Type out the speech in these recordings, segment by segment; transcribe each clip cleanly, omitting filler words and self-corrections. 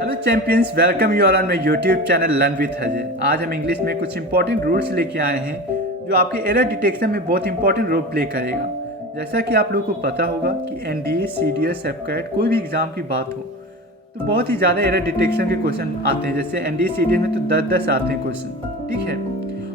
Hello champions, welcome you all on my YouTube channel learn with Ajay. आज हम English में कुछ इंपॉर्टेंट रूल्स लेके आए हैं जो आपके एरर डिटेक्शन में बहुत इंपॉर्टेंट रोल प्ले करेगा। जैसा कि आप लोगों को पता होगा कि एनडीए, सीडीएस, एफकैट कोई भी एग्जाम की बात हो तो बहुत ही ज़्यादा एरर डिटेक्शन के क्वेश्चन आते हैं। जैसे एनडीए सीडीएस में तो 10-10 आते हैं क्वेश्चन, ठीक है।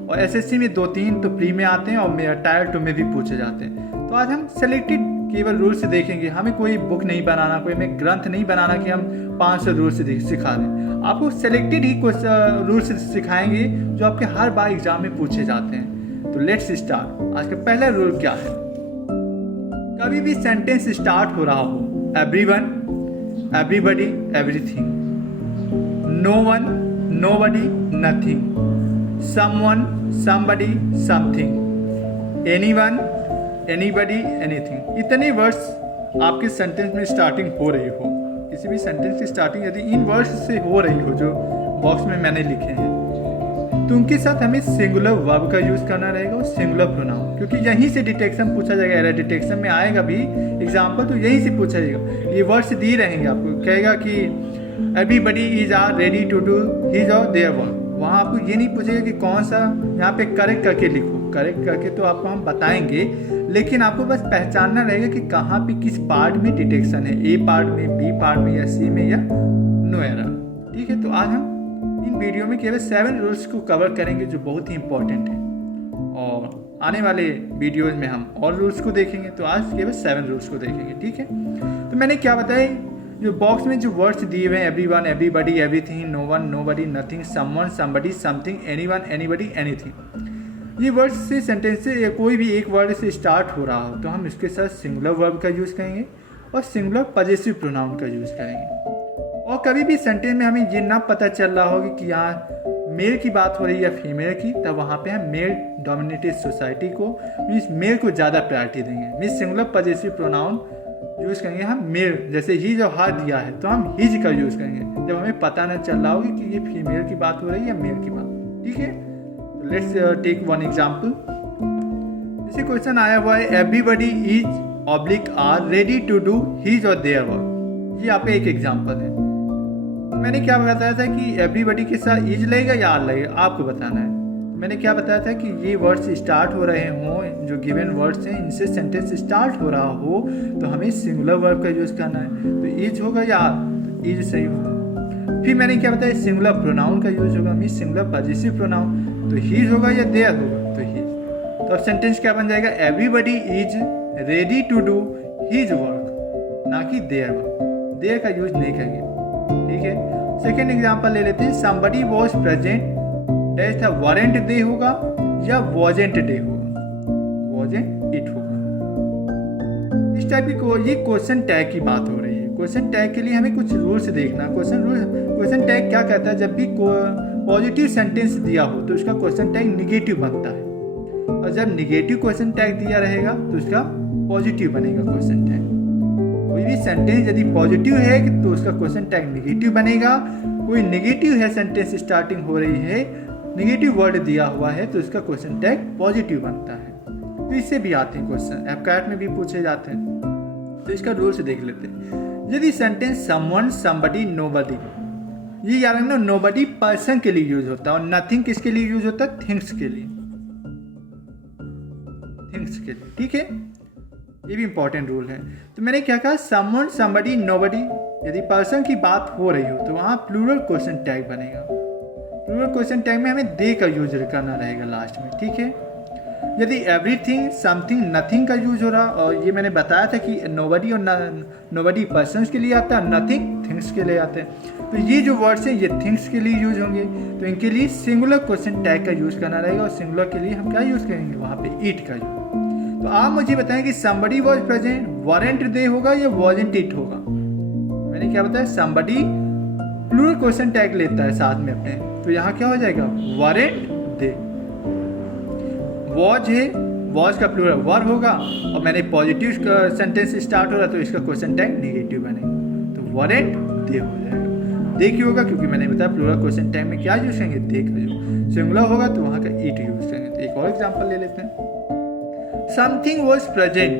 और एसएससी में 2-3 तो प्री में आते हैं और टायर 2 में भी पूछे जाते हैं। तो आज हम सेलेक्टेड केवल रूल्स देखेंगे। हमें कोई बुक नहीं बनाना, कोई हमें ग्रंथ नहीं बनाना कि हम 500 रूल्स सिखा दें। आपको सेलेक्टेड ही कुछ रूल्स सिखाएंगे जो आपके हर बार एग्जाम में पूछे जाते हैं। तो लेट्स स्टार्ट। आज का पहला रूल क्या है? कभी भी सेंटेंस स्टार्ट हो रहा हो everyone, everybody, everything, no one, nobody, nothing, someone, somebody, something, anyone, anybody, anything, इतने वर्ड्स आपके सेंटेंस में स्टार्टिंग हो रही हो, किसी भी सेंटेंस की स्टार्टिंग यदि इन वर्ड्स से हो रही हो जो बॉक्स में मैंने लिखे हैं, तो उनके साथ हमें सिंगुलर वर्ब का यूज़ करना रहेगा और सिंगुलर प्रोनाउन, क्योंकि यहीं से डिटेक्शन पूछा जाएगा। एरर डिटेक्शन में आएगा भी एग्जाम्पल तो यहीं से पूछा जाएगा। ये वर्ड्स दिए रहेंगे आपको, कहेगा कि everybody is are ready to do his or their work. वहाँ आपको ये नहीं पूछेगा कि कौन सा यहाँ पे करेक्ट करके लिखो। करेक्ट करके तो आपको हम बताएंगे, लेकिन आपको बस पहचानना रहेगा कि कहाँ पे किस पार्ट में डिटेक्शन है, ए पार्ट में, बी पार्ट में, या सी में, या नो एरर। ठीक है, तो आज हम इन वीडियो में केवल 7 रूल्स को कवर करेंगे जो बहुत ही इंपॉर्टेंट है, और आने वाले वीडियोज में हम और रूल्स को देखेंगे। तो आज केवल 7 रूल्स को देखेंगे, ठीक है। तो मैंने क्या बताया, जो बॉक्स में जो वर्ड्स दिए हुए हैं everyone, everybody, everything, no one, nobody, nothing, someone, somebody, something, anyone, anybody, anything, ये वर्ड्स से सेंटेंस से कोई भी एक वर्ड से स्टार्ट हो रहा हो तो हम इसके साथ सिंगुलर वर्ब का यूज़ करेंगे और सिंगुलर पॉजेसिव प्रोनाउन का यूज़ करेंगे। और कभी भी सेंटेंस में हमें ये ना पता चल रहा होगा कि यहाँ मेल की बात हो रही है या फीमेल की, तब वहाँ पे हम मेल डोमिनेटेड सोसाइटी को मीन्स मेल को ज़्यादा प्रायोरिटी देंगे। Means singular possessive pronoun use करेंगे हम मेल, जैसे ही जो हाथ दिया है तो हम हिज का यूज़ करेंगे जब हमें पता न चल रहा होगा कि ये फीमेल की बात हो रही है या मेल की बात, ठीक है। Let's take one example. जैसे क्वेश्चन आया हुआ है everybody is oblique are ready to do his or their work. ये आप एक एग्जाम्पल है। मैंने क्या बताया था कि एवरीबडी के साथ इज लगेगा या आर लगेगा, आपको बताना है। मैंने क्या बताया था कि ये वर्ड्स स्टार्ट हो रहे हों, जो गिवन वर्ड्स हैं इनसे सेंटेंस स्टार्ट हो रहा हो तो हमें सिंगुलर वर्ब का यूज़ करना है। तो इज होगा या आर, तो इज सही होगा। फिर मैंने क्या बताया, सिंगुलर प्रोनाउन का यूज होगा, मीन सिंगुलर पॉजेसिव प्रोनाउन, तो हिज होगा या देयर होगा, तो हिज। तो अब सेंटेंस क्या बन जाएगा, everybody is ready to do his work, ना कि देयर वर्क। देयर का यूज नहीं करेंगे, ठीक है। सेकेंड एग्जांपल ले लेते हैं, समबडी वाज प्रेजेंट डैश था, वारंट दे होगा या वॉजेंट डे होगा, वॉजेंट इट होगा। इस टाइप की ये क्वेश्चन टैग की बात हो रही है। क्वेश्चन टैग के लिए हमें कुछ रूल्स देखना। क्वेश्चन टैग क्या कहता है, जब भी पॉजिटिव सेंटेंस दिया हो तो उसका क्वेश्चन टैग निगेटिव बनता है, और जब निगेटिव क्वेश्चन टैग दिया रहेगा तो उसका पॉजिटिव बनेगा क्वेश्चन टैग। कोई भी सेंटेंस यदि पॉजिटिव है तो उसका क्वेश्चन टैग निगेटिव बनेगा। कोई निगेटिव है सेंटेंस स्टार्टिंग हो रही है, निगेटिव वर्ड दिया हुआ है तो उसका क्वेश्चन टैग पॉजिटिव बनता है। तो इससे भी आते हैं क्वेश्चन, एफकैट में भी पूछे जाते हैं। तो इसका रूल से देख लेते हैं। यदि सेंटेंस समवन, समबडी, नोबडी, ये याद रखना, नोबडी पर्सन के लिए यूज होता है और नथिंग किसके लिए यूज होता है, थिंग्स के लिए, थिंग्स के लिए, ठीक है। ये भी इंपॉर्टेंट रूल है। तो मैंने क्या कहा, समवन, समबडी, नोबडी, यदि पर्सन की बात हो रही हो तो वहां प्लूरल क्वेश्चन टैग बनेगा। प्लूरल क्वेश्चन टैग में हमें दे का यूज करना रहेगा लास्ट में, ठीक है। यदि एवरीथिंग, समथिंग, नथिंग का यूज हो रहा, और ये मैंने बताया था कि नोबडी और नोबडी पर्सन्स के लिए आता है, नथिंग थिंग्स के लिए आते हैं। तो ये जो वर्ड्स हैं ये थिंग्स के लिए यूज होंगे, तो इनके लिए सिंगुलर क्वेश्चन टैग का यूज करना रहेगा, और सिंगुलर के लिए हम क्या यूज करेंगे, वहाँ पे इट का यूज। तो आप मुझे बताएं कि somebody was present, warrant they होगा या वॉजेंट इट होगा। मैंने क्या बताया, समबडी प्लूरल क्वेश्चन टैग लेता है साथ में अपने, तो यहाँ क्या हो जाएगा, वारंट दे। वॉज है, वॉज का प्लूरल वर होगा, और मैंने पॉजिटिव सेंटेंस स्टार्ट हो रहा तो इसका क्वेश्चन टैग नेगेटिव बनेगा, तो वारंट दे हो जाएगा। दे क्यों होगा, क्योंकि मैंने बताया प्लूरल क्वेश्चन टैग में क्या यूज करेंगे, दे का यूज। सिंगुलर होगा तो वहाँ का इट यूज करेंगे। तो एक और एग्जांपल ले लेते हैं, समथिंग वाज प्रेजेंट।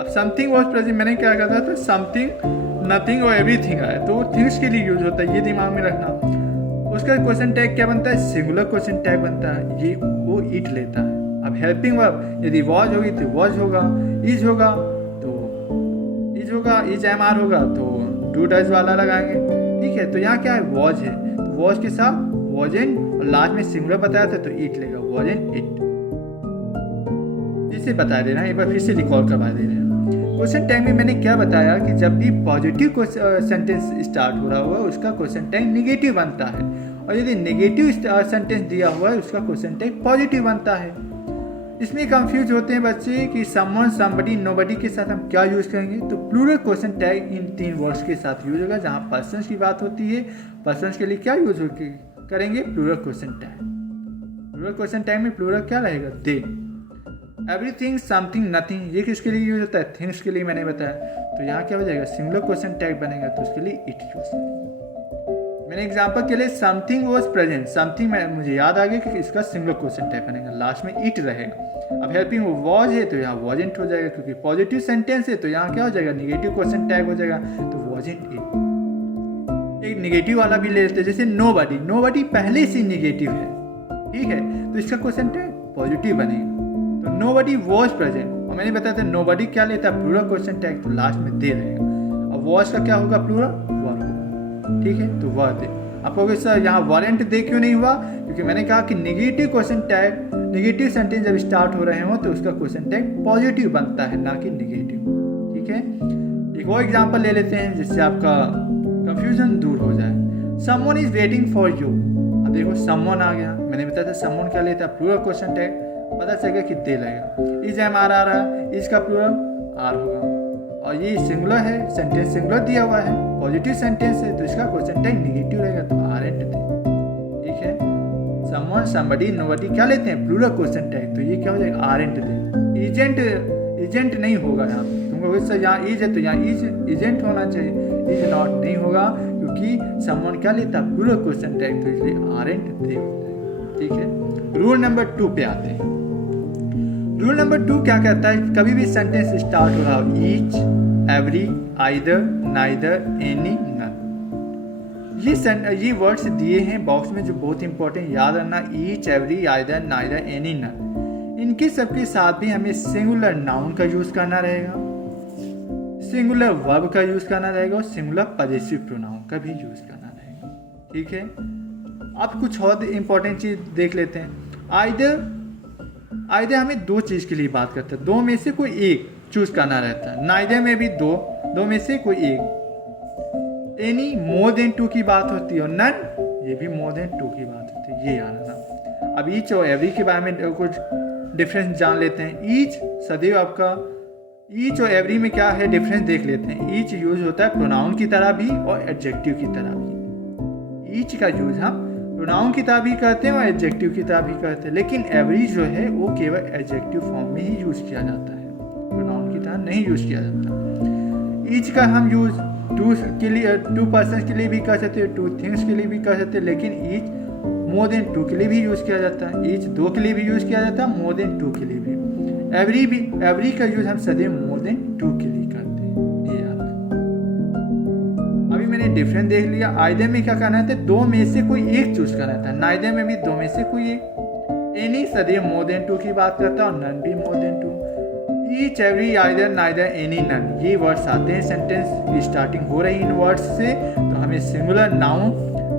अब समथिंग वाज प्रेजेंट मैंने क्या कहा था, समथिंग नथिंग और एवरीथिंग आए तो वो थिंग्स के लिए यूज होता है, ये दिमाग में रखना। उसका क्वेश्चन टैग क्या बनता है, सिंगुलर क्वेश्चन टैग बनता है, ये वो इट लेता है। अब हेल्पिंग वर्ब यदि वॉज होगी तो वॉज होगा, इज होगा तो इज होगा, इज एम आर होगा तो डू डज वाला लगाएंगे। ठीक है, तो यहाँ क्या है, वॉज है तो वॉज के साथ वॉजेंट और लास्ट में सिंगुलर बताया था तो इट लेगा, वॉजेंट इट। जिसे बता दे रहे हैं, एक बार फिर से रिकॉल करवा दे रहे हैं। क्वेश्चन टैग में मैंने क्या बताया कि जब भी पॉजिटिव सेंटेंस स्टार्ट हो रहा हुआ उसका क्वेश्चन टैग निगेटिव बनता है, और यदि नेगेटिव सेंटेंस दिया हुआ है उसका क्वेश्चन टैग पॉजिटिव बनता है। इसमें कंफ्यूज होते हैं बच्चे कि समवन, समबडी, नोबडी के साथ हम क्या यूज करेंगे, तो प्लूरल क्वेश्चन टैग इन 3 वर्ड्स के साथ यूज होगा। जहाँ पर्सन्स की बात होती है, पर्सन्स के लिए क्या यूज करेंगे, plural question tag. Plural question tag में प्लूरल क्या रहेगा, दे। एवरीथिंग, समथिंग, नथिंग, ये किसके लिए यूज होता है, थिंग्स के लिए मैंने बताया। तो यहाँ क्या हो जाएगा, सिंगुलर क्वेश्चन टैग बनेगा तो उसके लिए इट यूज करेंगे। मैंने एग्जांपल के लिए समथिंग वाज प्रेजेंट, समथिंग में मुझे याद आ गया कि इसका सिंगुलर क्वेश्चन टैग बनेगा, लास्ट में इट रहेगा। अब हेल्पिंग वाज है तो यहाँ वॉजेंट हो जाएगा, क्योंकि पॉजिटिव सेंटेंस है तो यहाँ क्या हो जाएगा, निगेटिव क्वेश्चन टैग हो जाएगा तो वॉजेंट इट। एक निगेटिव वाला भी ले लेते हैं, जैसे नोबडी, नोबडी पहले से निगेटिव है, ठीक है, तो इसका क्वेश्चन टैग पॉजिटिव बनेगा। तो नोबडी वाज प्रेजेंट, और मैंने बताया था नोबडी क्या लेता है, प्लूरल क्वेश्चन टैग, तो लास्ट में दे रहेगा। और वाज का क्या होगा, प्लूरल वर होगा, ठीक है, तो वर दे। आप कहोगे सर यहाँ वारंट दे क्यों नहीं हुआ, क्योंकि मैंने कहा कि negative question tag, negative sentence जब स्टार्ट हो रहे हो तो उसका क्वेश्चन टैग पॉजिटिव बनता है, ना कि निगेटिव। ठीक है, एक और एग्जांपल ले लेते हैं जिससे आपका कंफ्यूजन दूर हो जाए। Someone is waiting for you, अब देखो समवन आ गया, मैंने बताया था समवन क्या लेता है, प्लूरल क्वेश्चन टैग, पता चलेगा कि दे लगेगा। इज एम आर आ रहा है, इसका प्लूरल आर होगा, और ये सिंगुलर है, सेंटेंस सिंगुलर दिया हुआ है, पॉजिटिव सेंटेंस है तो इसका क्वेश्चन टैग निगेटिव रहेगा तो आर एंड दे। ठीक है, समवन, समबडी, नोबडी क्या लेते हैं, प्लूरल क्वेश्चन टैग, तो ये क्या हो जाएगा, aren't they. Agent, agent नहीं होगा यहाँ पे, तुमको सर यहाँ इज है तो यहाँ इज एजेंट होना चाहिए, इज नॉट नहीं होगा, क्योंकि समवन क्या लेता है, प्लूरल क्वेश्चन टैग, तो इसलिए आर एंड दे हो जाएगा। ठीक है, रूल नंबर 2 पे आते हैं। रूल नंबर 2 क्या कहता है, कभी भी सेंटेंस स्टार्ट हो रहा हो, each, every, either, neither, any, none, ये वर्ड्स दिए हैं बॉक्स में जो बहुत इंपॉर्टेंट, याद रखना, each, every, either, neither, any, none. इनके सबके साथ भी हमें सिंगुलर नाउन का यूज करना रहेगा, सिंगुलर वर्ब का यूज करना रहेगा, और सिंगुलर पजेसिव प्रोनाउन का भी यूज करना रहेगा। ठीक है, अब कुछ और इंपॉर्टेंट चीज देख लेते हैं। आइदर हमें 2 चीज के लिए बात करते हैं, 2 में से कोई एक चूज करना रहता है, नाइदर में भी 2 में से कोई एक। एनी मोर देन 2 की बात होती है, और नन ये भी मोर देन 2 की बात होती है, ये याद रखना। अब ईच और एवरी के बारे में कुछ डिफरेंस जान लेते हैं। ईच सदैव आपका, ईच और एवरी में क्या है डिफरेंस देख लेते हैं। ईच यूज होता है प्रोनाउन की तरह भी और एडजेक्टिव की तरह भी। ईच का यूज हम प्रोनाउन की तरह भी करते हैं और एडजेक्टिव की तरह भी करते हैं, लेकिन एवरी जो है वो केवल एडजेक्टिव फॉर्म में ही यूज किया जाता है, प्रोनाउन की तरह नहीं यूज किया जाता। ईच का हम यूज 2 पर्सन के लिए भी कर सकते हैं, 2 थिंग्स के लिए भी कर सकते हैं, लेकिन ईच मोर देन 2 के लिए भी यूज किया जाता है, ईच 2 के लिए भी यूज किया जाता है, मोर देन 2 के लिए भी। एवरी का यूज हम सदैव मोर देन 2 के लिए करते हैं, ये याद रखना। अभी मैंने डिफरेंस देख लिया। आइदर में क्या करना था, 2 में से कोई एक चूज करना था, नाइदर में भी 2 में से कोई एक। एनी सदैव मोर देन 2 की बात करता है, और नन भी more than 2। Each, every, either, neither, any, none, ये वर्ड्स आते हैं सेंटेंस की स्टार्टिंग हो रही इन वर्ड्स से, तो हमें सिंगुलर नाउन,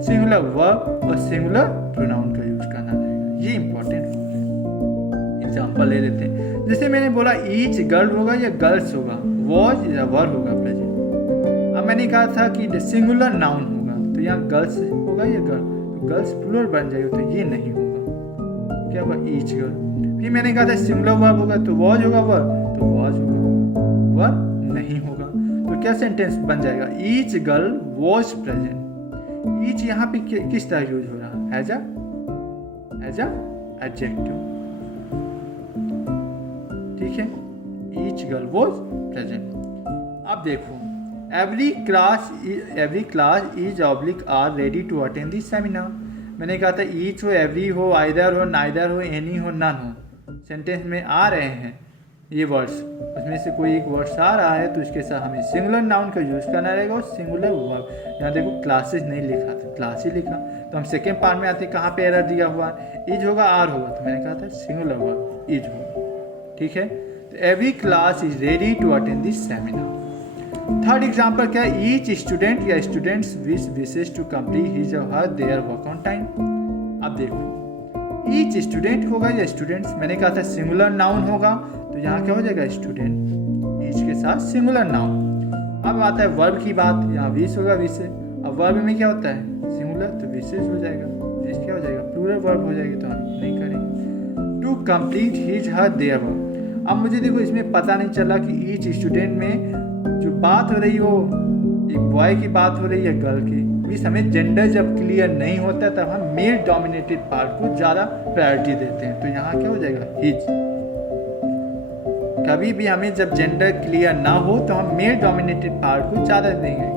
सिंगुलर वर्ब और सिंगुलर प्रोनाउन का यूज करना रहेगा, ये इंपॉर्टेंट है। एग्जांपल ले लेते हैं, जैसे मैंने बोला ईच गर्ल होगा या गर्ल्स होगा, वॉज या वर होगा प्रेजेंट। अब मैंने कहा था कि सिंगुलर नाउन होगा, तो यहाँ गर्ल्स होगा या गर्ल, तो गर्ल्स प्लूरल बन जाएगा, तो ये नहीं होगा, तो क्या होगा, ईच गर्ल। फिर मैंने कहा था सिंगुलर वर्ब होगा, तो वॉज होगा वर, तो वॉज होगा, वर नहीं होगा, तो क्या सेंटेंस बन जाएगा, each girl was present. Each यहाँ पे किस तरह यूज हो रहा है, एज अ एडजेक्टिव। ठीक है, ईच गर्ल वॉज प्रेजेंट। अब देखो, every class is oblique are ready to attend this seminar. मैंने कहा था ईच हो, एवरी हो, आइदर हो, नाइदर हो, एनी हो, नन हो, सेंटेंस में आ रहे हैं, ये वर्ड्स, उसमें से कोई एक वर्ड्स आ रहा है तो उसके साथ हमें सिंगुलर नाउन का यूज़ करना रहेगा और सिंगुलर वर्ब। यहाँ देखो क्लासेस नहीं लिखा था, क्लास ही लिखा, तो हम सेकेंड पार्ट में आते हैं, कहाँ पे एरर दिया हुआ है, इज होगा आर होगा, तो मैंने कहा था सिंगुलर वर्ब इज होगा। ठीक है, तो every class is ready to attend this seminar. Third example क्या है, ईच स्टूडेंट या students wishes to complete his or her their work on time. अब देखो ईच स्टूडेंट होगा या स्टूडेंट्स, मैंने कहा था सिंगुलर नाउन होगा, तो यहाँ क्या हो जाएगा स्टूडेंट, ईच के साथ सिंगुलर नाउन। अब आता है वर्ब की बात, यहाँ विश होगा विशे, अब वर्ब में क्या होता है सिंगुलर, तो विशेष हो जाएगा, विश क्या हो जाएगा प्लूरल वर्ब हो जाएगी, तो हम नहीं करेंगे। To complete his her their work. अब मुझे देखो इसमें पता नहीं चला कि ईच स्टूडेंट में जो बात हो रही हो एक बॉय की बात हो रही है गर्ल की, इस हमें जेंडर जब क्लियर नहीं होता तब हम मेल डोमिनेटेड पार्ट को ज़्यादा प्रायोरिटी देते हैं, तो यहाँ क्या हो जाएगा हिज। कभी भी हमें जब जेंडर क्लियर ना हो तो हम मेल डोमिनेटेड पार्ट को ज़्यादा देंगे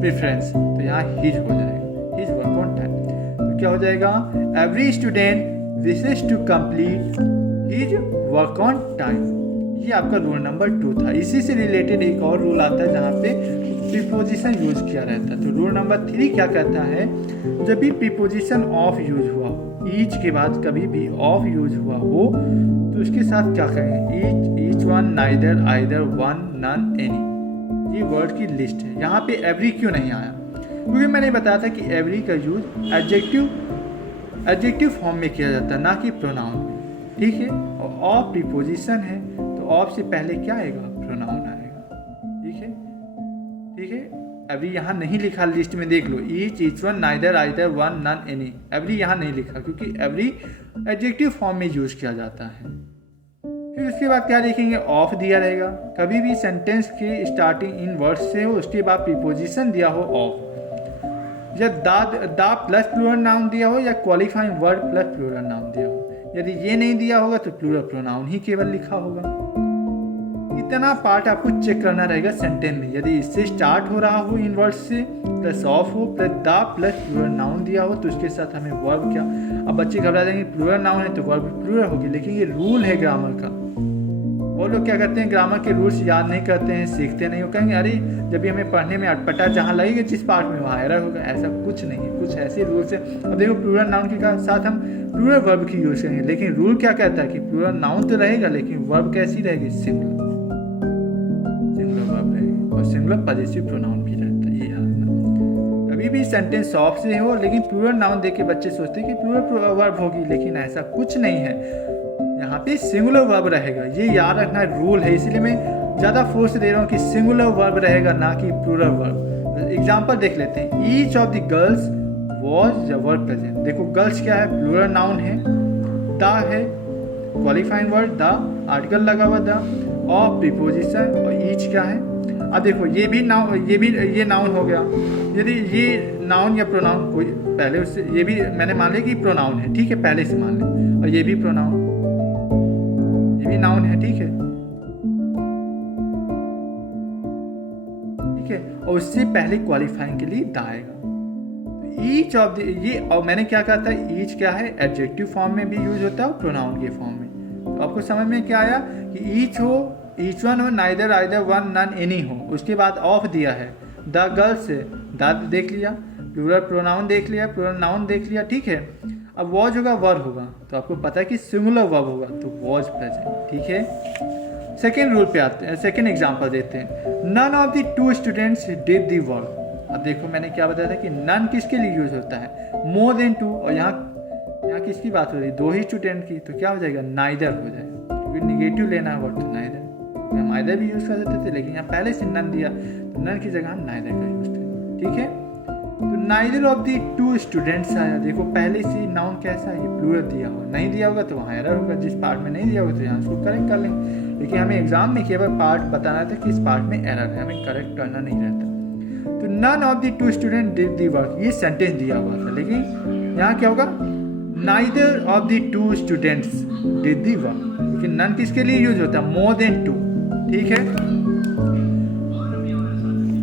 प्रेफरेंस, तो यहाँ हिज हो जाएगा, हिज वर्क ऑन टाइम। तो क्या हो जाएगा, every student wishes to complete his work on time. ये आपका रूल नंबर 2 था। इसी से रिलेटेड एक और रूल आता है जहाँ पे प्रीपोजिशन यूज किया रहता है। तो रूल नंबर 3 क्या कहता है, जब भी प्रीपोजिशन ऑफ यूज हुआ हो, ईच के बाद कभी भी ऑफ यूज हुआ हो तो उसके साथ क्या करेंगे, each one, neither, either, one, none, any. ये वर्ड की लिस्ट है। यहाँ पे एवरी क्यों नहीं आया, क्योंकि मैंने बताया था कि एवरी का यूज एडजेक्टिव फॉर्म में किया जाता है, ना कि प्रोनाउन। ठीक है, और ऑफ प्रीपोजिशन है तो ऑफ से पहले क्या आएगा, प्रोनाउन आएगा। ठीक है, ठीक है, एवरी यहाँ नहीं लिखा, लिस्ट में देख लो, each one, neither, either, one, none, any. Every यहाँ नहीं लिखा क्योंकि एवरी एडजेक्टिव फॉर्म में यूज किया जाता है। फिर उसके बाद क्या देखेंगे, ऑफ दिया रहेगा। कभी भी सेंटेंस के स्टार्टिंग इन वर्ड्स से हो उसके बाद प्रीपोजिशन दिया हो ऑफ, या दा प्लस प्लूरल नाउन दिया हो या qualifying word plus plural noun दिया हो। यदि ये नहीं दिया होगा तो प्लूरल प्रोनाउन ही केवल लिखा होगा। इतना पार्ट आपको चेक करना रहेगा सेंटेंस में। यदि इससे स्टार्ट हो रहा हो इन वर्ड से, प्लस ऑफ हो, प्लस दा प्लस प्लूरल नाउन दिया हो, तो उसके साथ हमें वर्ब क्या, अब बच्चे घबरा जाएंगे प्लूरल नाउन है तो वर्ब प्लूरल होगी, लेकिन ये रूल है ग्रामर का। वो लोग क्या करते हैं, ग्रामर के रूल्स याद नहीं करते हैं, सीखते नहीं, वो कहेंगे अरे जब भी हमें पढ़ने में अटपटा जहाँ लगेगा जिस पार्ट में वहाँ एरर होगा। ऐसा कुछ नहीं है, कुछ ऐसे रूल्स है। अब देखो प्लूरल नाउन के साथ हम प्लूरल वर्ब की यूज करेंगे, लेकिन रूल क्या कहता है कि प्लूरल नाउन तो रहेगा लेकिन वर्ब कैसी रहेगी, सिंगुलर वर्ब रहेगी और सिंगुलर पॉजिटिव प्रोनाउन भी रहता है। ये याद रखना। कभी भी सेंटेंस ऑफ से हो लेकिन प्लूरल नाउन देख के बच्चे सोचते हैं कि प्लूरल वर्ब होगी, लेकिन ऐसा कुछ नहीं है। यहाँ पे सिंगुलर वर्ब रहेगा, ये याद रखना रूल है। इसलिए मैं ज़्यादा फोर्स दे रहा हूँ कि सिंगुलर वर्ब रहेगा, ना कि प्लूरल वर्ब। एग्जाम्पल देख लेते हैं, each of the girls was verb present. देखो गर्ल्स क्या है, प्लूरल नाउन है, द है क्वालिफाइंग वर्ड, द आर्टिकल लगा हुआ, द ऑफ प्रीपोजिशन, और ईच क्या है। अब देखो ये भी नाउन हो गया। यदि ये नाउन या प्रोनाउन कोई पहले उससे, ये भी मैंने मान लिया कि प्रोनाउन है, ठीक है, पहले से मान लें, और ये भी प्रोनाउन, ये भी नाउन है, ठीक है, ठीक है, और उससे पहले क्वालिफाइंग के लिए द आएगा। ईच ऑफ द, ये, और मैंने क्या कहा था, ईच क्या है, एडजेक्टिव फॉर्म में भी यूज होता है और प्रोनाउन के फॉर्म में। तो आपको समझ में क्या आया कि ईच हो, ईच वन हो, neither, either, one, none, any हो, उसके बाद ऑफ दिया है, द गर्ल्स से द देख लिया, प्लूरल प्रोनाउन देख लिया, प्लूरल नाउन देख लिया, ठीक है। अब वॉज होगा, वर होगा, तो आपको पता है कि सिंगुलर वर्ब होगा, तो वॉज प्रेजेंट, ठीक है। सेकेंड रूल पे आते हैं, सेकेंड एग्जाम्पल देते हैं, none of the two students did the work. अब देखो मैंने क्या बताया था कि नन किसके लिए यूज होता है, मोर देन टू, और यहाँ किसकी बात हो रही है, दो ही स्टूडेंट की, तो क्या हो जाएगा, नाइदर हो जाएगा, क्योंकि निगेटिव लेना है वर्ड, तो नाइदर। हम आइदर भी यूज कर सकते थे, लेकिन यहाँ पहले से नन दिया, तो नन की जगह हम नाइदर का यूज करेंगे, ठीक है। तो neither of the two students आया, देखो पहले से नाउन कैसा है, प्लूरल दिया हो, नहीं दिया होगा तो वहाँ एरर होगा, जिस पार्ट में नहीं दिया होगा तो यहाँ उसको करेक्ट कर लेंगे। लेकिन हमें एग्जाम में केवल पार्ट बताना था कि इस पार्ट में एरर है, हमें करेक्ट करना नहीं रहता। तो none of the two student did the work, ये सेंटेंस दिया हुआ था, लेकिन यहाँ क्या होगा, neither of the two students did the work, क्योंकि नन किसके लिए यूज होता है, मोर देन टू, ठीक है।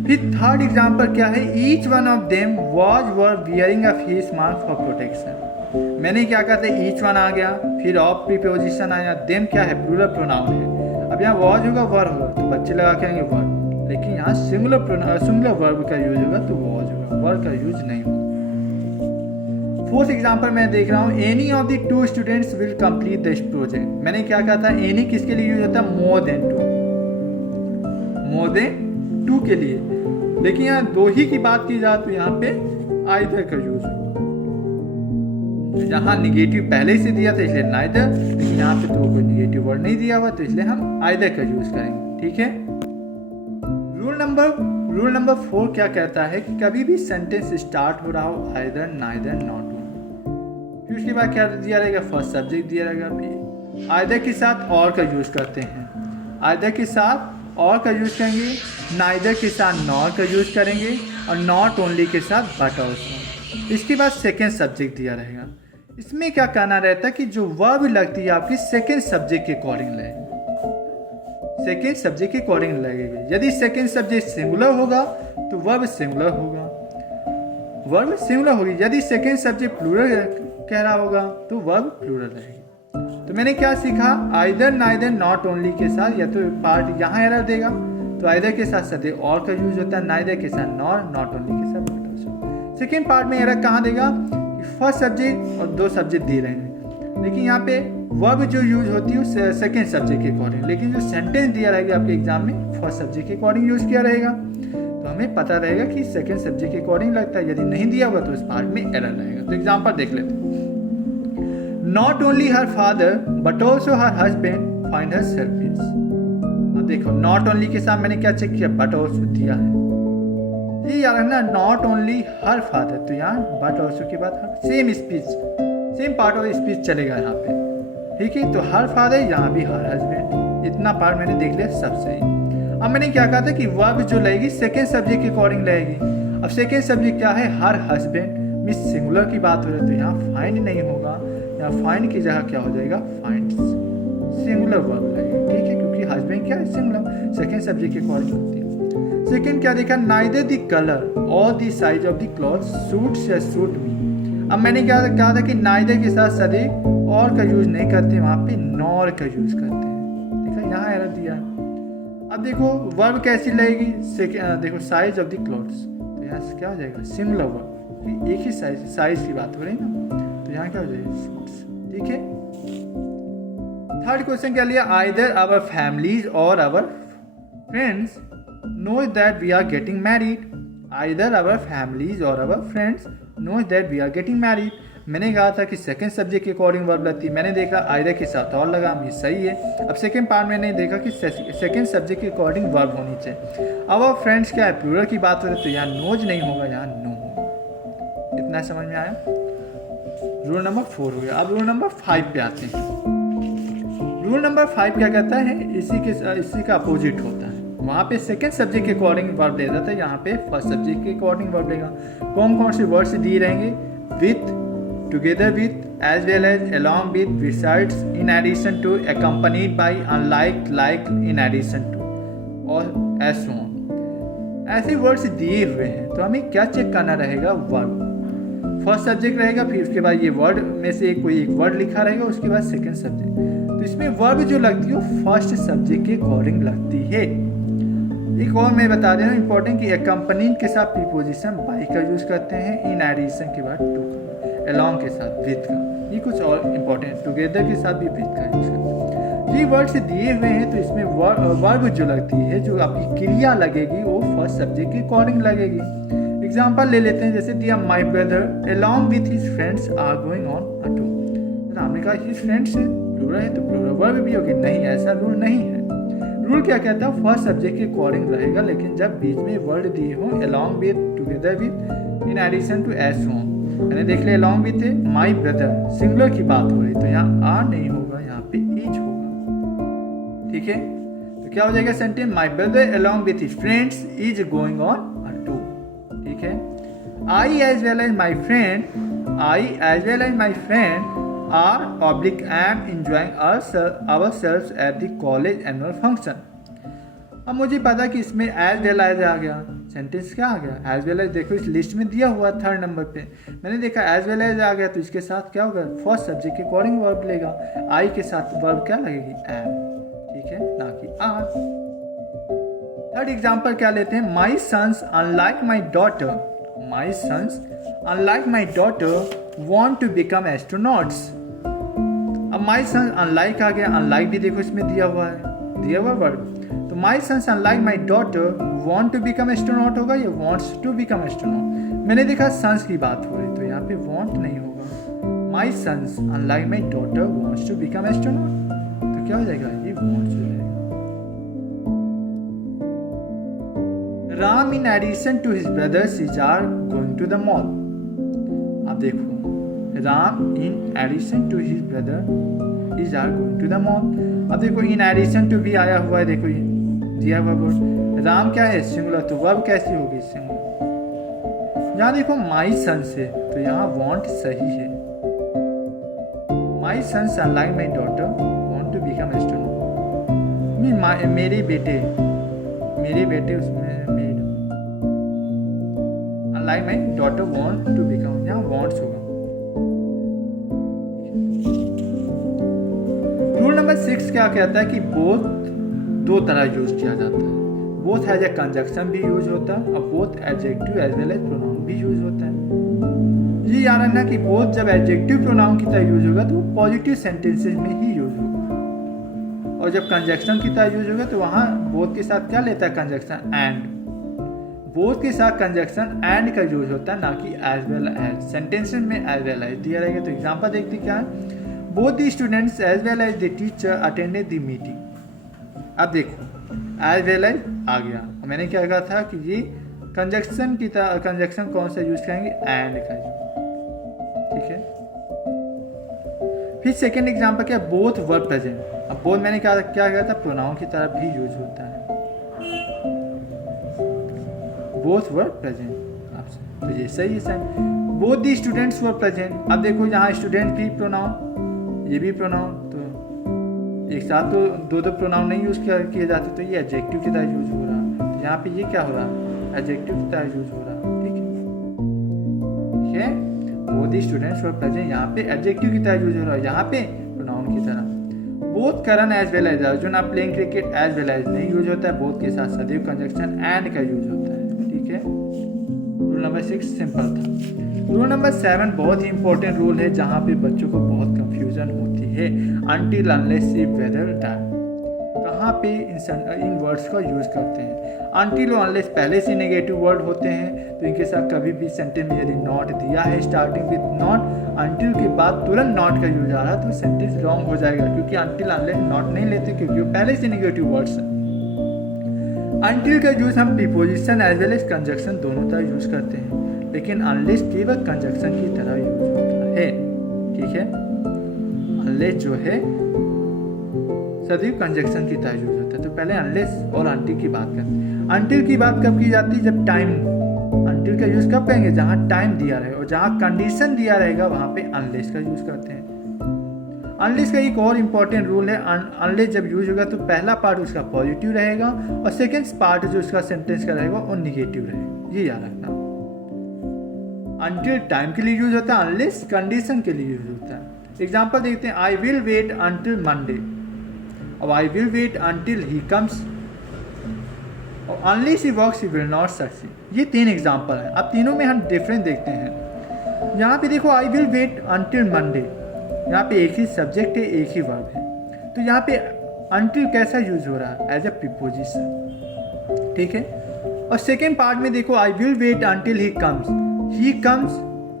फिर थर्ड एग्जाम्पल क्या है, each one of them were wearing a face mask for protection. मैंने क्या कहा था, ईच वन आ गया, फिर ऑफ प्रीपोजिशन आया, देम क्या है, प्लूरल प्रोनाउन है। अब यहाँ वॉज होगा वर होगा तो बच्चे लगा के आएंगे वर, लेकिन यहाँ सिंगुलर वर्ब का यूज होगा तो वॉज होगा, वर का यूज नहीं होगा। फोर्थ एग्जाम्पल मैं देख रहा हूँ, any of the 2 students will complete this project. मैंने क्या कहा था, एनी किसके लिए यूज होता है, मोर देन 2 के लिए, लेकिन यहाँ 2 ही की बात की जाए तो यहाँ पे आइदर का यूज होगा। जहाँ निगेटिव पहले से दिया था इसलिए नाइदर, लेकिन यहाँ पे तो कोई निगेटिव वर्ड नहीं दिया हुआ तो इसलिए हम आइदर का यूज करेंगे। ठीक है। रूल नंबर 4 क्या कहता है कि कभी भी सेंटेंस स्टार्ट हो रहा हो आइदर, नाइदर, नॉट, फिर उसके बाद क्या दिया रहेगा, फर्स्ट सब्जेक्ट दिया रहेगा। आइदर के साथ और का यूज करते हैं, आइदर के साथ और का यूज करेंगे, नाइदर के साथ नॉर का यूज करेंगे और नॉट ओनली के साथ बट ऑल्सो। इसके बाद सेकेंड सब्जेक्ट दिया रहेगा। इसमें क्या कहना रहता है कि जो वर्ब लगती है आपकी सेकेंड सब्जेक्ट के अकॉर्डिंग लगेगी, सेकेंड सब्जेक्ट के अकॉर्डिंग लगेगी। यदि सेकेंड सब्जेक्ट सिंगुलर होगा तो वर्ब सिंगुलर होगा, वर्ब सिंगुलर होगी। यदि सेकेंड सब्जेक्ट प्लूरल कह रहा होगा तो वर्ब प्लूरल रहेगी। तो मैंने क्या सीखा, आइदर, नाइदर, नॉट ओनली के साथ या तो पार्ट यहाँ एरर देगा तो आइदर के साथ सदैव और का यूज होता है, नाइदर के साथ नॉर, नॉट ओनली के साथ बट ऑल्सो। सेकेंड पार्ट में एरर कहाँ देगा, फर्स्ट सब्जेक्ट और 2 सब्जेक्ट दे रहे हैं, लेकिन यहाँ पे वर्ब जो यूज होती है वो सेकेंड सब्जेक्ट के अकॉर्डिंग, लेकिन जो सेंटेंस दिया रहेगा आपके एग्जाम में फर्स्ट सब्जेक्ट के अकॉर्डिंग यूज किया रहेगा, तो हमें पता रहेगा कि सेकेंड सब्जेक्ट के अकॉर्डिंग लगता है। यदि नहीं दिया हुआ तो उस पार्ट में एरर रहेगा। तो एग्जाम्पल देख लेते हैं। Not only her father but also her husband find her selfish. अब देखो नॉट ओनली के साथ मैंने क्या चेक किया, बट ऑल्सो दिया है, ये याद रखना, नॉट ओनली हर फादर, तो यहाँ बट ऑल्सो के बाद same speech, same part of speech चलेगा यहाँ पे। ठीक है, तो हर फादर, यहाँ भी हर हस्बैंड, इतना पार्ट मैंने देख लिया, सब सही। अब मैंने क्या कहा था कि वर्ब जो लगेगी सेकेंड सब्जेक्ट के अकॉर्डिंग लगेगी। अब सेकेंड सब्जेक्ट क्या है, हर हस्बैंड, मिस सिंगुलर की बात हो रही है तो यहाँ फाइंड नहीं होगा, यहाँ फाइंड की जगह क्या हो जाएगा, फाइंड, सिंगुलर वर्ब लगेगा। ठीक है, क्योंकि हस्बैंड क्या है, सिंगुलर, सेकेंड सब्जेक्ट के अकॉर्डिंग होती है। सेकेंड क्या देखा, नाइदर द कलर और the size of the cloth suits या सूट मी। अब मैंने क्या कहा था कि नाइदर के साथ सदैव और का यूज नहीं करते, वहाँ पे नॉर का यूज करते हैं। देखा, यहाँ एरर दिया है। अब देखो वर्ब कैसी लगेगी, देखो साइज ऑफ द क्लॉथ्स, तो यहाँ क्या हो जाएगा, सिंगुलर वर्ब, एक ही साइज की बात हो रही है ना, तो यहाँ क्या हो जाएगा, सूट्स। ठीक है। थर्ड क्वेश्चन क्या लिया, either our families or our friends know that we are getting married, either our families or our friends know that we are getting married। मैंने कहा था कि सेकंड सब्जेक्ट के अकॉर्डिंग वर्ब लगती है, मैंने देखा आइदर के साथ और लगा, ये सही है। अब सेकंड पार्ट मैंने देखा कि सेकंड सब्जेक्ट के अकॉर्डिंग वर्ब होनी चाहिए। अब our फ्रेंड्स क्या है, प्लूरल की बात हो रही है तो यहाँ नोज नहीं होगा, यहाँ नो होगा। इतना समझ में आया। रूल नंबर 4 हो गया। अब रूल नंबर 5 पे आते हैं। रूल नंबर 5 क्या कहता है, इसी का अपोजिट होता है। वहाँ पे सेकेंड सब्जेक्ट के अकॉर्डिंग वर्ब लेता था, यहाँ पे फर्स्ट सब्जेक्ट के अकॉर्डिंग वर्ब लेगा। कौन कौन से वर्ड्स दिए रहेंगे, with, together with, as well as, along with, besides, in addition to, accompanied by, unlike, like, in addition to और एज सो ऑन। ऐसे वर्ड्स दिए हुए हैं तो हमें क्या चेक करना रहेगा, वर्ब। फर्स्ट सब्जेक्ट रहेगा, फिर उसके बाद ये वर्ड में से कोई एक वर्ड लिखा रहेगा, उसके बाद सेकेंड सब्जेक्ट। तो इसमें वर्ब जो लगती है वो फर्स्ट सब्जेक्ट के अकॉर्डिंग लगती है। एक और मैं बता देना इंपॉर्टेंट कि अकम्पनी के साथ प्रीपोजिशन बाई का यूज करते हैं, इन एडिशन के बाद टू का, अलॉन्ग के साथ विथ का, ये कुछ और इम्पोर्टेंट, टुगेदर के साथ भी विथ का यूज करते हैं। ये वर्ड से दिए हुए हैं तो इसमें वर्ब जो लगती है, जो आपकी क्रिया लगेगी वो फर्स्ट सब्जेक्ट के अकॉर्डिंग लगेगी। एग्जाम्पल ले लेते हैं, जैसे दिया my brother along with his friends are going on a tour. हमने कहा हिज फ्रेंड्स है, प्लूरल है तो प्लूरल वर्ब भी होगी, नहीं ऐसा रूल नहीं है। रूल क्या कहता है, फर्स्ट सब्जेक्ट के अकॉर्डिंग रहेगा, लेकिन जब बीच में वर्ड दिए हो along with, together with, in addition to, as so on. मैंने देख लिया अलॉन्ग विथ है, माई ब्रदर सिंगुलर की बात हो रही तो यहाँ आर नहीं होगा, यहाँ पे इज होगा। ठीक है, तो क्या हो जाएगा sentence, my brother along with his friends is going on a tour. ठीक है, I as well as my friend, I as well as my friend are oblique am enjoying ourselves at the college annual function। अब मुझे पता कि इसमें as well as आ गया, sentence क्या आ गया, एज वेल एज। देखो इस लिस्ट में दिया हुआ थर्ड नंबर पे, मैंने देखा एज वेल एज आ गया तो इसके साथ क्या होगा, फर्स्ट सब्जेक्ट के अकॉर्डिंग वर्ब लेगा। आई के साथ वर्ब क्या लगेगी, एम। ठीक है ना, कि आज। थर्ड एग्जाम्पल क्या लेते हैं, my sons unlike my daughter, my sons unlike my daughter want to become astronauts. अब माई सन्स अनलाइक आ गया, अनलाइक भी देखो इसमें दिया हुआ वर्ड। तो my sons unlike my daughter want to become astronaut होगा या वॉन्ट्स टू बिकम एस्ट्रोनॉट। मैंने देखा सन्स की बात हो रही तो यहाँ पे वॉन्ट नहीं होगा। My sons unlike my daughter wants to become astronaut, तो क्या हो जाएगा, ये वॉन्ट्स हो जाएगा। Ram in addition to his brother सीजार गोइंग टू द मॉल। अब देखो, Ram in addition to his brother is are going to the mall. अब देखो इन एडिशन टू भी आया हुआ है, देखो ये दिया हुआ वर्ड। राम क्या है, सिंगुलर, तो वर्ब कैसी होगी, सिंगुलर। यहाँ देखो माई सन से, तो यहाँ वांट सही है। My sons unlike my daughter want to become astronaut. मेरे बेटे उसमें मेड, unlike my daughter want to become, यहाँ वांट्स होगा। रूल नंबर 6 क्या कहता है कि बोथ दो तरह यूज किया जाता है। बोथ एज ए कंजक्शन भी यूज होता है और both adjective as well as pronoun भी यूज होता है। ये याद रखना कि बोथ जब एडजेक्टिव प्रोनाउन की तरह यूज होगा तो पॉजिटिव सेंटेंसेज में ही यूज होगा, और जब कंजक्शन की तरह यूज होगा तो वहाँ बोथ के साथ क्या लेता है, कंजक्शन एंड। बोथ के साथ कंजक्शन एंड का यूज होता है, ना कि एज वेल एज। सेंटेंसेज में एज वेल एज दिया रहेगा। तो एग्जाम्पल देखते क्या है, both the students as well as the teacher attended the meeting. अब देखो एज वेल एज आ गया, मैंने क्या कहा था कि ये कंजक्शन की तरह, कंजक्शन कौन सा यूज करेंगे, एंड का यूज, ठीक है। फिर सेकेंड एग्जाम्पल क्या, बोथ वर प्रेजेंट। अब बोथ मैंने क्या कहा था, प्रोनाउन की तरह भी यूज होता है, बोथ वर प्रेजेंट, तो ये सही है sir. Both the students were present. अब देखो यहाँ स्टूडेंट भी प्रोनाउन, ये भी प्रोनाउन, तो एक साथ तो दो प्रोनाउन नहीं यूज किए जाते, तो ये एडजेक्टिव की तरह यूज हो रहा है। तो यहाँ पे ये क्या हो रहा है, एडजेक्टिव की तरह यूज हो रहा है, ठीक है। Both the students were present, यहाँ पे एडजेक्टिव की तरह यूज हो रहा है, यहाँ पे प्रोनाउन की तरह। Both Karan as well as Arjun are playing cricket as well as नहीं यूज होता है, बोथ के साथ सदैव कंजक्शन एंड का यूज होता है, ठीक है। रूल नंबर 6 सिंपल था। रूल नंबर 7 बहुत ही इंपॉर्टेंट रूल है, जहाँ पे बच्चों को बहुत कंफ्यूजन होती है। Until unless if whether time, कहाँ पे इन वर्ड्स का यूज करते हैं। अनटिल और अनलेस पहले से नेगेटिव वर्ड होते हैं, तो इनके साथ कभी भी सेंटेंस में यदि नॉट दिया है स्टार्टिंग विद नॉट, अनटिल के बाद तुरंत नॉट का यूज आ रहा है, तो सेंटेंस रॉन्ग हो जाएगा, क्योंकि अनटिल अनलेस नॉट नहीं लेते, क्योंकि वो पहले से नेगेटिव वर्ड्स हैं। अनटिल का यूज हम preposition as well as conjunction दोनों तरह यूज करते हैं, लेकिन अनलेस केवल कंजक्शन की तरह यूज होता है, ठीक है। अनलेस जो है सदैव कंजक्शन की तरह यूज होता है। तो पहले अनलेस और अनटिल की बात करते हैं। अनटिल की बात कब की जाती है, जब टाइम, अनटिल का यूज कब करेंगे, जहाँ टाइम दिया रहे और जहाँ कंडीशन दिया रहेगा वहाँ पे अनलेस का यूज करते हैं। अनलेस का एक और इम्पॉर्टेंट रूल है, अनलेस जब यूज होगा तो पहला पार्ट उसका पॉजिटिव रहेगा और सेकेंड पार्ट जो उसका सेंटेंस का रहेगा वो निगेटिव रहेगा, ये याद रखना। अनटिल टाइम के लिए यूज होता है, अनलेस कंडीशन के लिए यूज होता है। एग्जाम्पल देखते हैं, I will wait until Monday, अब I will wait until he comes, और unless he works he will not succeed. ये 3 एग्जाम्पल हैं। अब तीनों में हम डिफरेंस देखते हैं। यहाँ पे देखो I will wait until Monday, यहाँ पे एक ही सब्जेक्ट है, एक ही वर्ब है, तो यहाँ पे अंटिल कैसा यूज हो रहा है, एज ए प्रीपोजिशन, ठीक है। और सेकेंड पार्ट में देखो I will wait until he comes, he comes,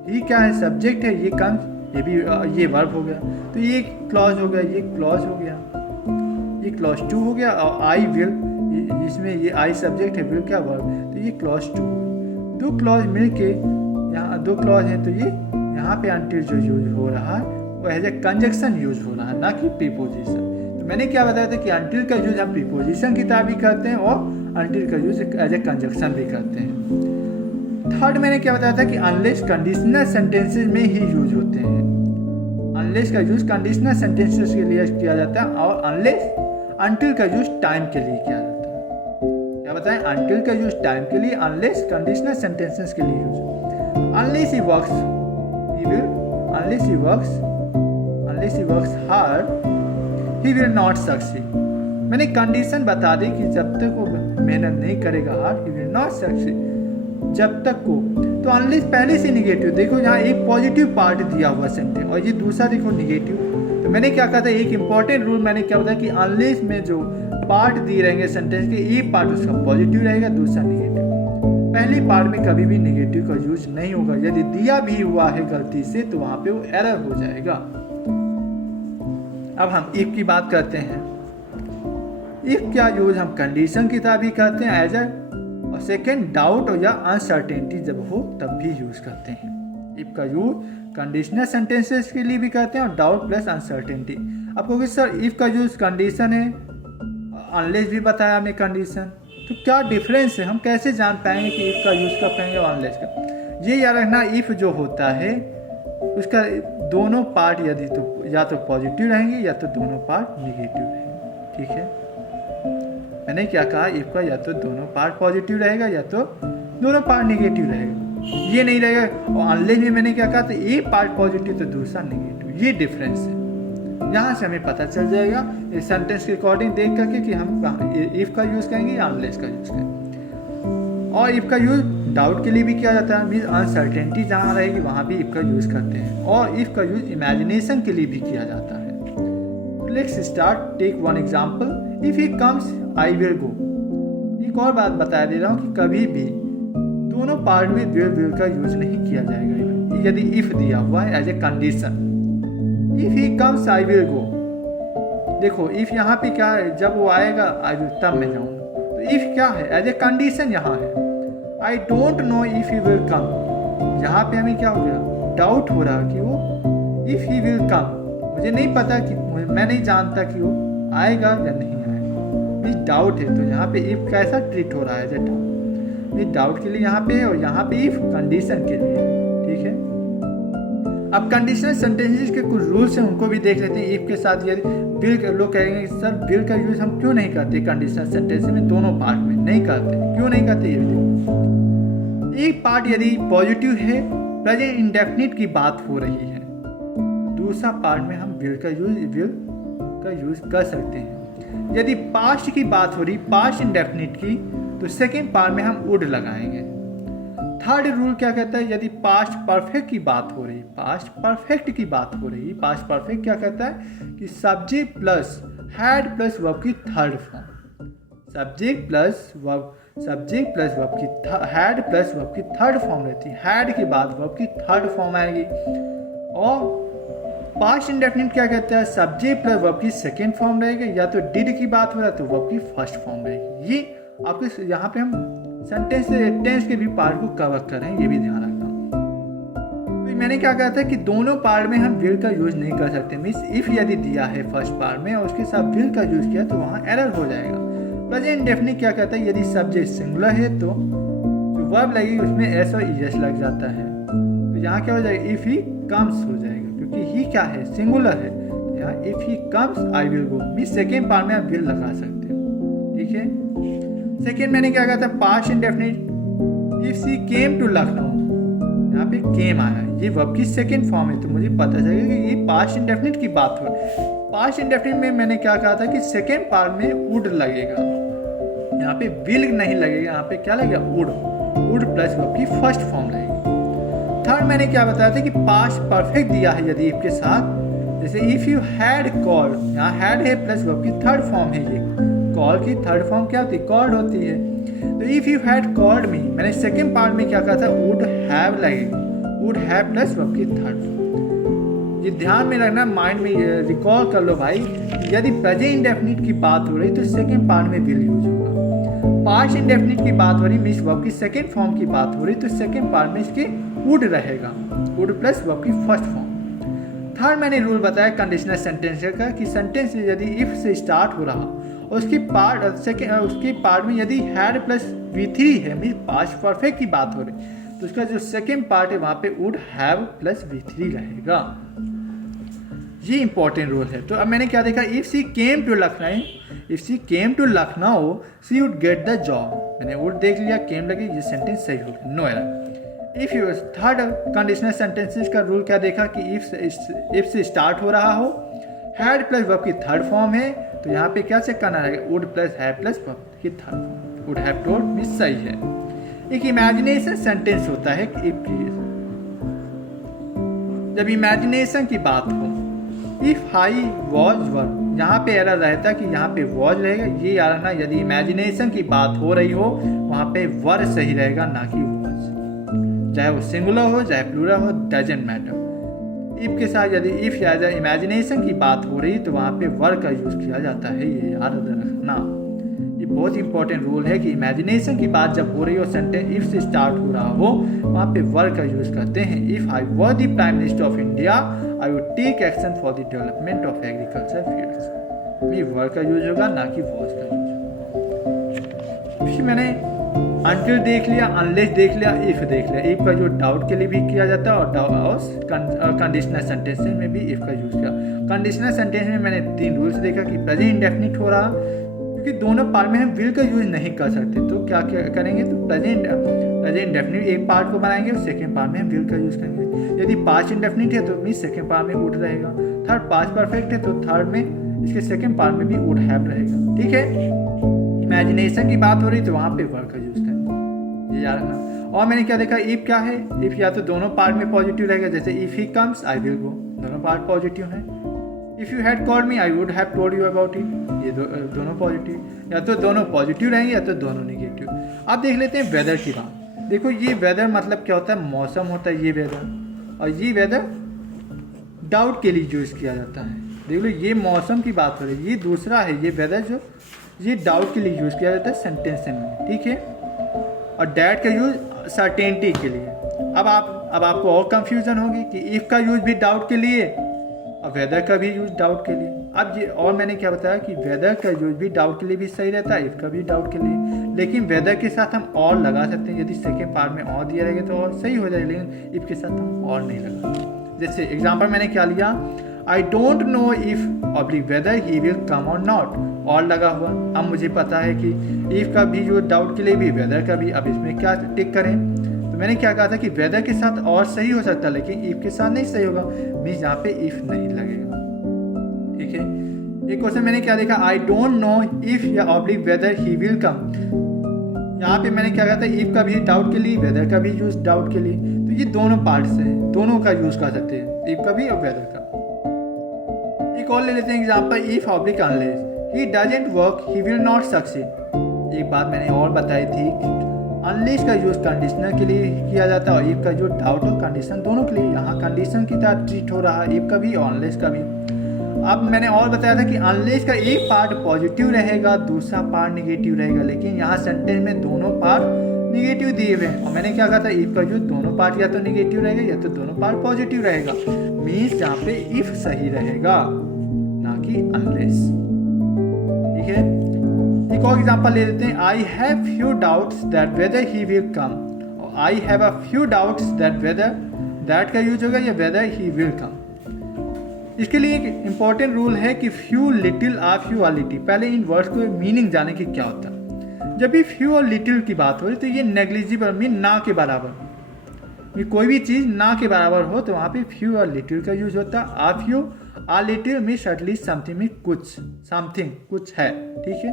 he क्या है, सब्जेक्ट है, ये कम्स, ये भी ये वर्ब हो गया, तो ये क्लॉज हो गया, ये क्लॉज हो गया, ये क्लॉज 2 हो गया, और आई विल, इसमें ये आई सब्जेक्ट है, विल क्या वर्ब, तो ये क्लॉज 2। 2 क्लॉज मिलके यहाँ 2 क्लॉज है, तो ये यहाँ पे अंटिल जो यूज हो रहा है वो एज ए कंजक्शन यूज हो रहा है, ना कि प्रीपोजिशन। तो मैंने क्या बताया था कि अंटिल का यूज हम प्रीपोजिशन की तरह भी करते हैं और अंटिल का यूज एज ए कंजक्शन भी करते हैं। थर्ड मैंने क्या बताया था कि अनलेस कंडीशनल सेंटेंसेस में ही यूज होते हैं। अनलेस का यूज कंडीशनल सेंटेंसेस के लिए किया जाता है और अनलेस अंटिल का यूज टाइम के लिए किया जाता है। क्या बताएं, अंटिल का यूज टाइम के लिए, अनलेस कंडीशनल सेंटेंसेस के लिए use. Unless he works he will, unless he works hard he will not succeed. मैंने कंडीशन बता दी कि जब तक वो मेहनत नहीं करेगा hard he will not succeed, जब तक को। तो अनलेस पहले से निगेटिव, देखो यहाँ एक पॉजिटिव पार्ट दिया हुआ सेंटेंस और ये दूसरा देखो निगेटिव। तो मैंने क्या कहा था, एक इंपॉर्टेंट रूल मैंने क्या बताया कि अनलेस में जो पार्ट दिए रहेंगे सेंटेंस के, एक पार्ट उसका पॉजिटिव रहेगा, दूसरा निगेटिव। पहली पार्ट में कभी भी निगेटिव का यूज नहीं होगा। यदि दिया भी हुआ है गलती से तो वहां पे वो एरर हो जाएगा। अब हम इफ की बात करते हैं। इफ का यूज हम कंडीशन की तरह भी करते हैं एज और सेकेंड डाउट या अनसर्टेनिटी जब हो तब भी यूज करते हैं। इफ का यूज कंडीशनल सेंटेंसेस के लिए भी करते हैं और डाउट प्लस अनसर्टेनिटी। आप कहोगे सर इफ का यूज कंडीशन है, अनलेस भी बताया आपने कंडीशन, तो क्या डिफरेंस है, हम कैसे जान पाएंगे कि इफ का यूज कब करेंगे और अनलेस का। ये याद रखना, इफ जो होता है उसका दोनों पार्ट यदि तो या तो पॉजिटिव रहेंगे या तो दोनों पार्ट निगेटिव रहेंगे। ठीक है, मैंने क्या कहा, इफ का या तो दोनों पार्ट पॉजिटिव रहेगा या तो दोनों पार्ट निगेटिव रहेगा, ये नहीं रहेगा। और अनलेस में मैंने क्या कहा, तो एक पार्ट पॉजिटिव तो दूसरा निगेटिव, ये डिफरेंस है। यहाँ से हमें पता चल जाएगा इस सेंटेंस के अकॉर्डिंग देख करके कि हम इफ का यूज करेंगे या अनलेस का यूज करेंगे। और इफ का यूज डाउट के लिए भी किया जाता है, मीन्स अनसर्टेनिटी जहाँ रहेगी वहाँ भी इफ का यूज करते हैं। और इफ का यूज इमेजिनेशन के लिए भी किया जाता है। Let's start, take one example, if he comes I will go. एक और बात बता दे रहा हूँ कि कभी भी दोनों पार्ट में विल का यूज नहीं किया जाएगा यदि इफ दिया हुआ है as a condition. If he comes I will go, देखो इफ यहाँ पे क्या है, जब वो आएगा आई विल तब मैं जाऊंगा। तो इफ क्या है, एज ए कंडीशन यहाँ है। आई don't know if he will कम, यहाँ पे हमें क्या हो गया, डाउट हो रहा कि वो इफ ही विल कम, मुझे नहीं पता कि मैं नहीं जानता कि वो आएगा या नहीं आएगा, मीन्स डाउट है। तो यहाँ पे इफ कैसा ट्रीट हो रहा है, as a doubt, means doubt के लिए यहाँ पे है और यहाँ पे इफ कंडीशन के लिए। ठीक है, अब कंडीशनल सेंटेंसेस के कुछ रूल्स हैं, उनको भी देख लेते हैं। इफ के साथ यदि विल, लोग कहेंगे सर विल का यूज हम क्यों नहीं करते कंडीशनल सेंटेंस में, दोनों पार्ट में नहीं करते, क्यों नहीं करते ये भी देखो। एक पार्ट यदि पॉजिटिव है, प्रेजेंट इंडेफिनिट की बात हो रही है, दूसरा पार्ट में हम विल का यूज कर सकते हैं। यदि पास्ट की बात हो रही, पास्ट इंडेफिनिट की, तो सेकेंड पार्ट में हम वुड लगाएंगे। थर्ड रूल क्या कहता है, यदि पास्ट परफेक्ट की बात हो रही, पास्ट परफेक्ट की बात हो रही, पास्ट परफेक्ट क्या कहता है कि subject plus had plus verb की third form, subject plus verb की हैड प्लस वर्ब की थर्ड फॉर्म रहती है। हैड के बाद वर्ब की थर्ड फॉर्म आएगी। और पास्ट इंडेफिनिट क्या कहता है, सब्जेक्ट प्लस वर्ब की सेकेंड फॉर्म रहेगी, या तो डिड की बात हो रहा है तो वर्ब की फर्स्ट फॉर्म रहेगी। ये आपके यहाँ पे हम सेंटेंस टेंस के भी पार्ट को कवर कर रहे हैं, ये भी ध्यान रखना। तो मैंने क्या कहा था कि दोनों पार्ट में हम विल का यूज नहीं कर सकते, मीन्स इफ यदि दिया है फर्स्ट पार्ट में और उसके साथ विल का यूज किया तो वहाँ एरर हो जाएगा। प्रेजेंट इंडेफिनिट क्या कहता है, यदि सब्जेक्ट सिंगुलर है तो जो वर्ब लगेगी उसमें एस और ईएस लग जाता है, तो यहाँ क्या हो जाएगा, इफ ही कम्स हो जाएगा, क्योंकि ही क्या है, सिंगुलर है। तो यहाँ if he comes I will go, means second part में आप विल लगा सकते हो। ठीक है, सेकेंड मैंने क्या कहा था, past indefinite, if she came to Lucknow, यहाँ पे केम आया, ये वर्ब की सेकेंड फॉर्म है, तो मुझे पता चलेगा कि ये पास्ट इंडेफिनिट की बात हो। पास्ट इंडेफिनिट में मैंने क्या कहा था कि सेकेंड पार्ट में वुड लगेगा, यहाँ पे विल नहीं लगेगा, यहाँ पे क्या लगेगा, वुड प्लस वर्ब की फर्स्ट फॉर्म लगेगी। थर्ड मैंने क्या बताया था कि पास्ट परफेक्ट दिया है यदि इफ के साथ, जैसे इफ यू हैड कॉल्ड, यहाँ हैड है प्लस वर्ब की थर्ड फॉर्म है, ये कॉल की थर्ड फॉर्म क्या होती है, कॉल्ड होती है। तो if you had called me, मैंने सेकेंड पार्ट में क्या कहा था, वुड हैव लगेगी, वुड हैव प्लस वर्ब की थर्ड। ये ध्यान में रखना, माइंड में रिकॉल कर लो भाई, यदि प्रेजेंट इंडेफिनिट की बात हो रही तो सेकेंड पार्ट में विल यूज होगा। पास्ट इंडेफिनिट की बात हो रही, मीन्स वर्ब की सेकेंड फॉर्म की बात हो रही, तो सेकेंड पार्ट में इसके वुड रहेगा, वुड प्लस वर्ब की फर्स्ट फॉर्म। थर्ड मैंने रूल बताया कंडीशनल सेंटेंस का कि सेंटेंस यदि इफ से स्टार्ट हो रहा, उसकी पार्ट में यदि हैड प्लस V3 है, मीन्स पास्ट परफेक्ट की बात हो रही, तो उसका जो सेकेंड पार्ट है वहाँ पे वुड हैव प्लस V3 रहेगा। ये इंपॉर्टेंट रूल है। तो अब मैंने क्या देखा, if she came to Lucknow she would get the job, मैंने वुड देख लिया, केम लगी, ये सेंटेंस सही हो गया, no error. If you third conditional sentences का रूल क्या देखा कि इफ से स्टार्ट हो रहा हो, हैड प्लस वर्ब की थर्ड फॉर्म है, तो यहाँ पे क्या चेक करना रहेगा, would plus have plus verb, ये third form would have told भी सही है। एक इमेजिनेशन सेंटेंस होता है कि इफ की, जब इमेजिनेशन की बात हो, इफ आई वॉज वर, यहाँ पे एरर रहता कि यहाँ पे वॉज रहेगा, ये यार ना, यदि इमेजिनेशन की बात हो रही हो वहाँ पे वर सही रहेगा ना कि वॉज, चाहे वो सिंगुलर हो चाहे प्लूरल हो, डजेंट मैटर। इफ के साथ यदि इफ या इमेजिनेशन की बात हो रही तो वहाँ पे वर का यूज किया जाता है, ये याद रखना। ये बहुत इंपॉर्टेंट रूल है कि इमेजिनेशन की बात जब हो रही हो, सेंटेंस इफ से स्टार्ट हो रहा हो, वहाँ पे वर का यूज करते हैं। If I were the prime minister of India I would take action for the development of agriculture fields, में वर का यूज होगा ना कि वॉज का यूज। फिर मैंने अनटिल देख लिया, अनलेस देख लिया, इफ देख लिया। इफ का यूज डाउट के लिए भी किया जाता है और कंडीशनल सेंटेंस में भी इफ का यूज किया। कंडीशनल सेंटेंस में मैंने 3 रूल्स देखा कि प्रेजेंट इंडेफिनिट हो रहा, क्योंकि दोनों पार्ट में हम विल का यूज नहीं कर सकते, तो क्या करेंगे, तो प्रेजेंट इंडेफिनिट एक पार्ट को बनाएंगे और सेकेंड पार्ट में हम विल का यूज करेंगे। यदि पास्ट इंडेफिनिट है तो मीन्स सेकेंड पार्ट में वुड रहेगा, थर्ड पास्ट परफेक्ट है तो थर्ड में इसके सेकेंड पार्ट में भी वुड हैव रहेगा। ठीक है, इमेजिनेशन की बात हो रही तो वहाँ पे वर का यूज करेंगे, ये याद रखना। और मैंने क्या देखा, इफ क्या है, इफ या तो दोनों पार्ट में पॉजिटिव रहेगा, जैसे if he comes I will गो, दोनों पार्ट पॉजिटिव है। If you had called me I would have told you about it, ये दोनों पॉजिटिव, या तो दोनों पॉजिटिव रहेंगे या तो दोनों निगेटिव। अब देख लेते हैं वेदर की बात। देखो ये वेदर मतलब क्या होता है, मौसम होता है ये वेदर, और ये वेदर डाउट के लिए यूज किया जाता है। देख लो ये मौसम की बात हो रही है, ये दूसरा है, ये वेदर जो ये डाउट के लिए यूज किया जाता है सेंटेंस में, ठीक है। और डैट का यूज सर्टेनिटी के लिए। अब आपको और कंफ्यूजन होगी कि इफ का यूज भी डाउट के लिए और वेदर का भी यूज डाउट के लिए। अब ये और मैंने क्या बताया कि वेदर का यूज भी डाउट के लिए भी सही रहता है, इफ का भी डाउट के लिए, लेकिन वेदर के साथ हम और लगा सकते हैं। यदि सेकेंड पार्ट में और दिया रहेगा तो और सही हो जाएगा, लेकिन इफ के साथ हम और नहीं लगा। जैसे एग्जाम्पल मैंने क्या लिया, आई don't know if oblique whether he will come or not, और लगा हुआ। अब मुझे पता है कि इफ का भी जो डाउट के लिए भी, वेदर का भी। अब इसमें क्या टिक करें, तो मैंने क्या कहा था कि वेदर के साथ और सही हो सकता है लेकिन इफ के साथ नहीं सही होगा, मीन्स यहाँ पे इफ नहीं लगेगा, ठीक है। एक क्वेश्चन मैंने क्या देखा, आई डोंट नो इफ या ऑब्लिक वेदर ही विल कम, यहाँ पे मैंने क्या कहा था इफ का भी डाउट के लिए, वेदर का भी यूज डाउट के लिए। तो ये दोनों पार्ट्स हैं, दोनों का यूज कर सकते हैं, इफ का भी और वेदर का। एक और ले लेते हैं example, if oblique unless he doesn't work he will not succeed. एक बात मैंने और बताई थी, अनलेस का यूज कंडीशनर के लिए किया जाता है और इफ का यूज डाउट और कंडीशन दोनों के लिए। यहाँ कंडीशन की तरह ट्रीट हो रहा है इफ का भी और अनलेस का भी। अब मैंने और बताया था कि अनलेस का एक पार्ट पॉजिटिव रहेगा, दूसरा पार्ट निगेटिव रहेगा, लेकिन यहाँ सेंटेंस में दोनों पार्ट निगेटिव दिए हुए हैं। और मैंने क्या कहा था, इफ का यूज दोनों पार्ट या तो निगेटिव रहेगा या तो दोनों पार्ट पॉजिटिव रहेगा, मीन्स यहाँ पे इफ सही रहेगा ना कि अनलेस, ठीक है। एक और एग्जांपल ले लेते हैं, I have few doubts that whether he will come, और I have a few doubts that whether, that का यूज होगा या वेदर ही विल कम। इसके लिए एक इंपॉर्टेंट रूल है कि फ्यू लिटिल आ फ्यू आ लिटिल, पहले इन वर्ड्स को मीनिंग जाने की क्या होता है। जब भी फ्यू और लिटिल की बात हो रही तो ये नेग्लिजिबल मीन ना के बराबर, कोई भी चीज़ ना के बराबर हो तो वहाँ पे फ्यू और लिटिल का यूज होता है। आ फ्यू आ लिटिल मीन्स एटलीस्ट समथिंग में कुछ, समथिंग कुछ है, ठीक है।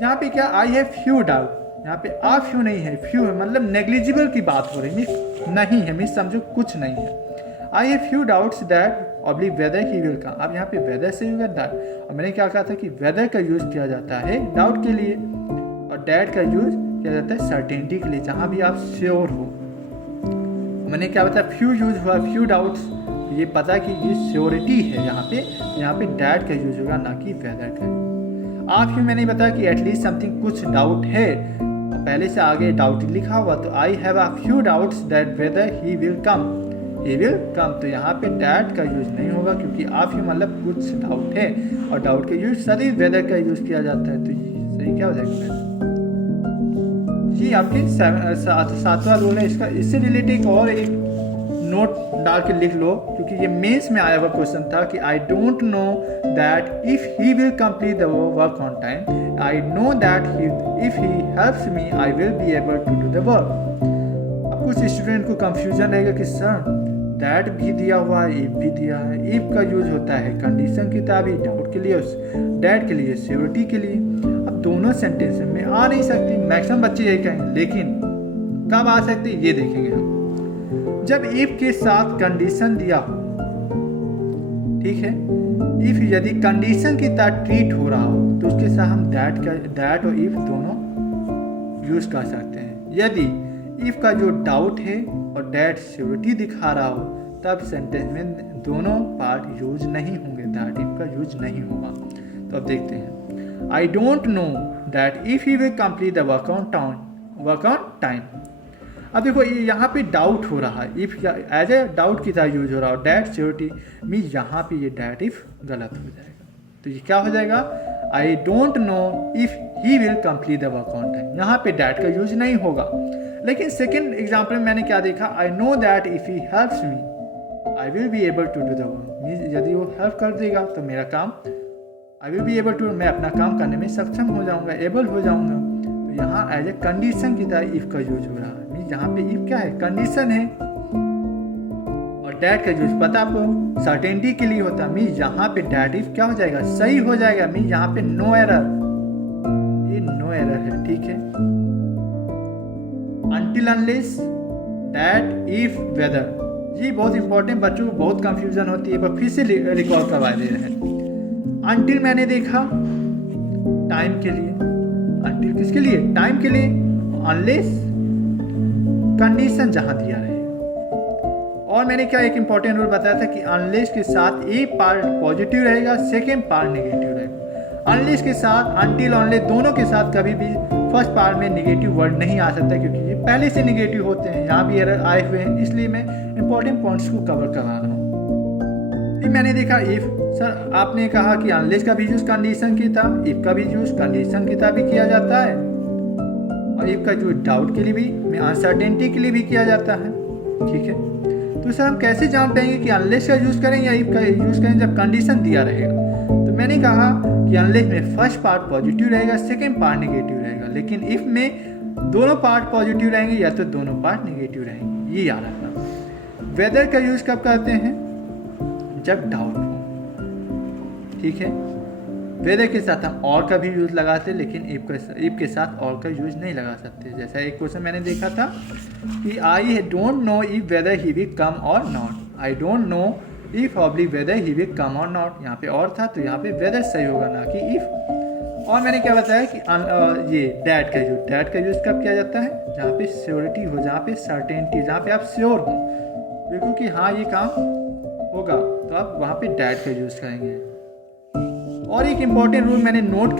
यहाँ पे क्या, आई हैव फ्यू डाउट, यहाँ पे आ फ्यू नहीं है, फ्यू है, मतलब नेग्लिजिबल की बात हो रही, मीन्स नहीं है, मीन्स समझो कुछ नहीं है। आई have few doubts that oblique whether he will कम। अब यहाँ पे वेदर से होगा दैट, और मैंने क्या कहा था कि वेदर का यूज किया जाता है डाउट के लिए और दैट का यूज किया जाता है सर्टेनिटी के लिए, जहाँ भी आप श्योर हो। मैंने क्या बताया, फ्यू यूज हुआ, फ्यू डाउट्स, ये पता कि ये श्योरिटी है यहाँ पे डैट का यूज होगा ना कि वेदर का। आप ही मैंने बताया कि एटलीस्ट समथिंग कुछ डाउट है, और पहले से आगे डाउट लिखा हुआ, तो आई have a few doubts that whether he will come, he will कम, तो यहाँ पे डैट का यूज नहीं होगा क्योंकि आप ही मतलब कुछ डाउट है, और डाउट के यूज सभी वेदर का यूज किया जाता है, तो ये सही क्या हो जाएगा। ये आपके 7वां रूल है इसका। इससे रिलेटेड और एक नोट डाल के लिख लो, क्योंकि ये मेंस में आया हुआ क्वेश्चन था कि I don't know that if he will complete the work on time, I know that if he helps me I will be able to do the work. अब कुछ स्टूडेंट को कंफ्यूजन रहेगा कि सर दैट भी दिया हुआ है, if भी दिया है। इफ का यूज होता है कंडीशन की तभी, डाउट के लिए, दैट के लिए, श्योरिटी के लिए। अब दोनों सेंटेंस में आ नहीं सकती, मैक्सिमम बच्चे यही कहेंगे, लेकिन कब आ सकती ये देखेंगे हम। जब इफ के साथ कंडीशन दिया हो, ठीक है, इफ यदि कंडीशन की तरह ट्रीट हो रहा हो तो उसके साथ हम दैट और इफ दोनों यूज कर सकते हैं। यदि इफ का जो डाउट है और दैट श्योरिटी दिखा रहा हो तब सेंटेंस में दोनों पार्ट यूज नहीं होंगे, दैट इफ का यूज नहीं होगा। तो अब देखते हैं, आई don't know that if he will complete the work on time. अब देखो यहाँ पे डाउट हो रहा है, इफ एज ए डाउट की तरह यूज हो रहा है, दैट श्योरिटी मीन यहाँ पे ये दैट इफ गलत हो जाएगा। तो ये क्या हो जाएगा, आई don't know if he will complete the work on time. यहाँ पे दैट का यूज नहीं होगा। लेकिन सेकेंड एग्जाम्पल में मैंने क्या देखा, I know that if he helps me I will be able to do the work. Means यदि वो हेल्प कर देगा तो मेरा काम, I will be able to, मैं अपना काम करने में सक्षम हो जाऊंगा, एबल हो जाऊंगा। तो यहाँ एज ए कंडीशन की तरह इफ का यूज हो रहा है। मीन्स यहाँ पे इफ क्या है, कंडीशन है, और डैट का यूज पता आपको सर्टेनिटी के लिए होता है। मीन्स यहाँ पे डैट इफ क्या हो जाएगा, सही हो जाएगा। मीन्स यहाँ पे नो एरर, ये नो एरर है, ठीक है। Until unless, that, if, whether, ये बहुत इंपॉर्टेंट, बच्चों को बहुत कंफ्यूजन होती है, पर फिर से रिकॉल करवा दे रहे हैं। Until मैंने देखा टाइम के लिए, Until किसके लिए, टाइम के लिए। Unless कंडीशन जहां दिया रहे। और मैंने क्या एक इंपॉर्टेंट रूल बताया था कि अनलेस के साथ एक पार्ट पॉजिटिव रहेगा, सेकेंड पार्ट नेगेटिव रहेगा। अनलेस के साथ अनटिल, ऑनली दोनों के साथ कभी भी फर्स्ट पार्ट में नेगेटिव वर्ड नहीं आ सकता, क्योंकि ये पहले से नेगेटिव होते हैं, यहाँ भी एरर आए हुए हैं, इसलिए मैं इंपॉर्टेंट पॉइंट्स को कवर करवा रहा हूँ। फिर मैंने देखा इफ, सर आपने कहा कि अनलेस का भी यूज कंडीशन की था, इफ का भी यूज कंडीशन की था भी किया जाता है, और इफ का यूज डाउट के लिए भी, अनसर्टेनिटी के लिए भी किया जाता है, ठीक है। तो सर हम कैसे जान पाएंगे कि अनलेस का यूज करें या इफ का यूज करें जब कंडीशन दिया रहेगा। तो मैंने कहा कि अनलेस में फर्स्ट पार्ट पॉजिटिव रहेगा, सेकेंड पार्ट नेगेटिव रहेगा, लेकिन इफ में दोनों पार्ट पॉजिटिव रहेंगे या तो दोनों पार्ट नेगेटिव रहेंगे, ये याद रखना। वेदर का यूज कब करते हैं, जब डाउट हो, ठीक है। वेदर के साथ हम और का भी यूज लगाते, लेकिन इफ के साथ और का यूज नहीं लगा सकते। जैसा एक क्वेश्चन मैंने देखा था कि I don't know if whether he will come or not. I don't know if oblique whether he will come or not, यहाँ पे और था तो यहाँ पे वेदर सही होगा, ना कि इफ। और मैंने क्या बताया कि ये दैट का यूज कब किया जाता है, जहाँ पे श्योरिटी हो, जहाँ पे सर्टेनिटी, जहाँ पे आप श्योर हो बिल्कुल कि हाँ ये काम होगा, तो आप वहाँ पे दैट का यूज करेंगे। और एक इम्पॉर्टेंट रूल मैंने नोट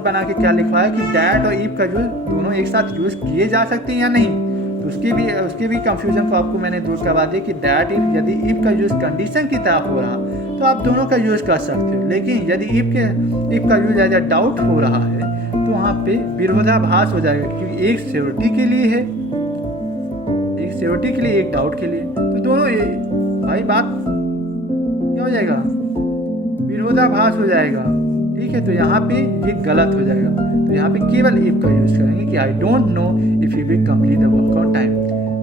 बना के क्या लिखवाया कि दैट और इफ का यूज दोनों एक साथ यूज किए जा सकते हैं या नहीं। तो उसके भी कंफ्यूजन को आपको मैंने दूर करवा दिया कि दैट इफ, यदि इफ का यूज कंडीशन की तरफ हो रहा तो आप दोनों का यूज कर सकते हो, लेकिन यदि इफ का यूज एज ए डाउट हो रहा है तो वहाँ पे विरोधाभास हो जाएगा, क्योंकि एक श्योरिटी के लिए है, एक श्योरिटी के लिए, एक डाउट के लिए, तो दोनों भाई बात क्या हो जाएगा, विरोधाभास हो जाएगा, ठीक है। तो यहाँ पे ये गलत हो जाएगा। तो यहाँ पे केवल इफ का यूज करेंगे कि I don't know if you will complete the work on time.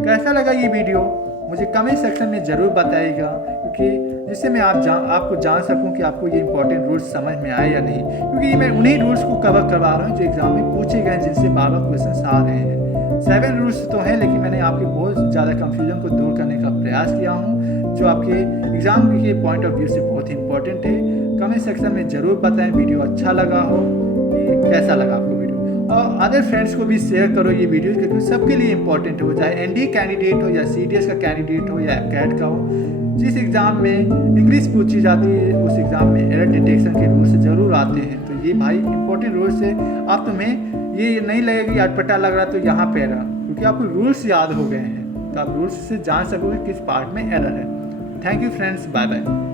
कैसा लगा ये वीडियो मुझे कमेंट सेक्शन में ज़रूर बताइएगा, क्योंकि जिससे मैं आपको जान सकूं कि आपको ये इंपॉर्टेंट रूल्स समझ में आए या नहीं, क्योंकि मैं उन्हीं रूल्स को कवर करवा रहा हूँ जो एग्जाम में पूछे गए, जिनसे बार बार क्वेश्चन आ रहे हैं। 7 रूल्स तो हैं, लेकिन मैंने आपके बहुत ज़्यादा कंफ्यूजन को दूर करने का प्रयास किया हूँ, जो आपके एग्जाम के पॉइंट ऑफ व्यू से बहुत ही इंपॉर्टेंट है। कमेंट सेक्शन में ज़रूर बताएं वीडियो अच्छा लगा हो कि कैसा लगा आपको वीडियो, और अदर फ्रेंड्स को भी शेयर करो ये वीडियो, क्योंकि सबके लिए इंपॉर्टेंट हो, चाहे एनडी कैंडिडेट हो या सीडीएस का कैंडिडेट हो या कैट का हो। जिस एग्ज़ाम में इंग्लिश पूछी जाती है उस एग्ज़ाम में एरर डिटेक्शन के रूल्स ज़रूर आते हैं। तो ये भाई इंपॉर्टेंट रूल्स है। आप तुम्हें ये नहीं लगेगा कि अटपटा लग रहा तो यहाँ पे एरर, क्योंकि आपको रूल्स याद हो गए हैं, तो आप रूल्स से जान सकोगे किस पार्ट में एरर है। Thank you friends, bye bye.